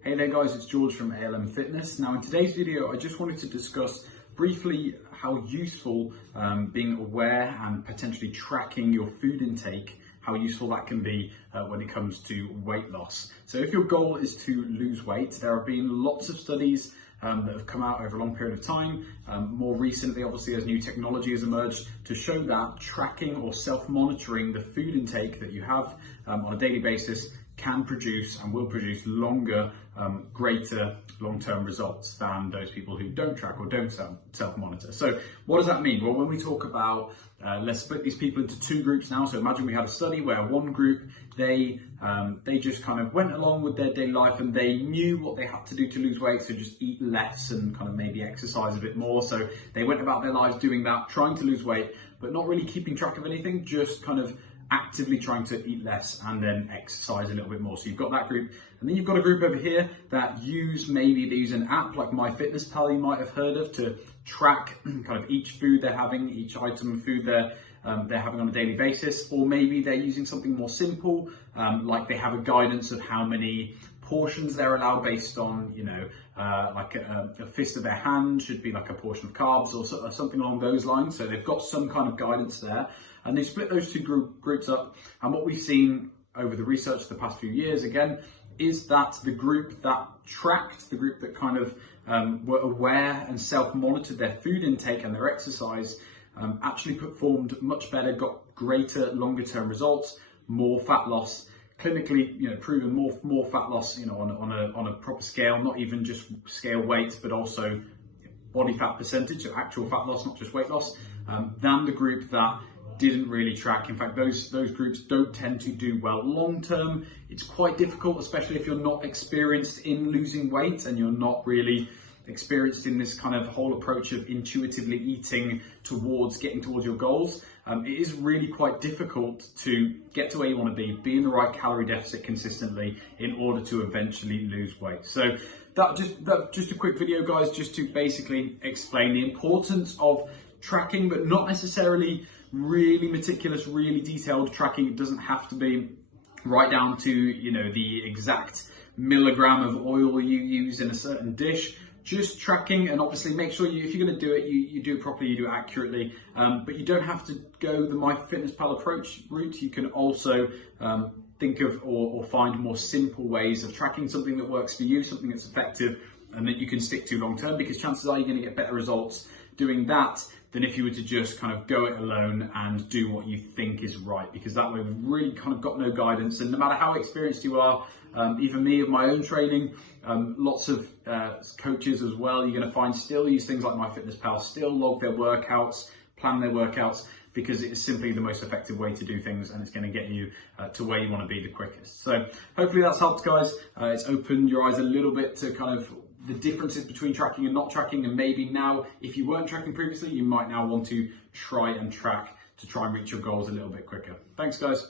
Hey there guys, it's George from ALM Fitness. Now in today's video, I just wanted to discuss briefly how useful being aware and potentially tracking your food intake, how useful that can be when it comes to weight loss. So if your goal is to lose weight, there have been lots of studies that have come out over a long period of time. More recently, obviously, as new technology has emerged to show that tracking or self-monitoring the food intake that you have on a daily basis can produce and will produce longer, greater long-term results than those people who don't track or don't self-monitor. So what does that mean? Well, when we talk about, let's split these people into two groups now. So imagine we had a study where one group, they just kind of went along with their daily life and they knew what they had to do to lose weight. So just eat less and kind of maybe exercise a bit more. So they went about their lives doing that, trying to lose weight, but not really keeping track of anything, just kind of actively trying to eat less and then exercise a little bit more. So you've got that group, and then you've got a group over here that they use an app like myfitnesspal you might have heard of to track kind of each food they're having, each item of food they're having on a daily basis. Or maybe they're using something more simple, like they have a guidance of how many portions they're allowed based on, like a fist of their hand should be like a portion of carbs or something along those lines. So they've got some kind of guidance there, and they split those two groups up. And what we've seen over the research the past few years, again, is that the group that tracked, the group that kind of were aware and self-monitored their food intake and their exercise, actually performed much better, got greater longer-term results, more fat loss, clinically, proven more fat loss, on a proper scale, not even just scale weight, but also body fat percentage, so actual fat loss, not just weight loss, than the group that didn't really track. In fact, those groups don't tend to do well long term. It's quite difficult, especially if you're not experienced in losing weight and you're not really experienced in this kind of whole approach of intuitively eating getting towards your goals. It is really quite difficult to get to where you want to be in the right calorie deficit consistently in order to eventually lose weight. So that just a quick video, guys, just to basically explain the importance of tracking, but not necessarily really meticulous, really detailed tracking. It doesn't have to be right down to the exact milligram of oil you use in a certain dish. Just tracking, and obviously make sure if you're going to do it, you do it properly, you do it accurately, but you don't have to go the myfitnesspal approach route. You can also think of or find more simple ways of tracking, something that works for you, something that's effective and that you can stick to long term, because chances are you're going to get better results doing that than if you were to just kind of go it alone and do what you think is right, because that way we've really kind of got no guidance. And no matter how experienced you are, even me of my own training, lots of coaches as well, you're going to find still use things like myfitnesspal, still log their workouts, plan their workouts, because it is simply the most effective way to do things, and it's going to get you to where you want to be the quickest. So hopefully that's helped, guys. It's opened your eyes a little bit to kind of the differences between tracking and not tracking, and maybe now, if you weren't tracking previously, you might now want to try and track to try and reach your goals a little bit quicker. Thanks, guys.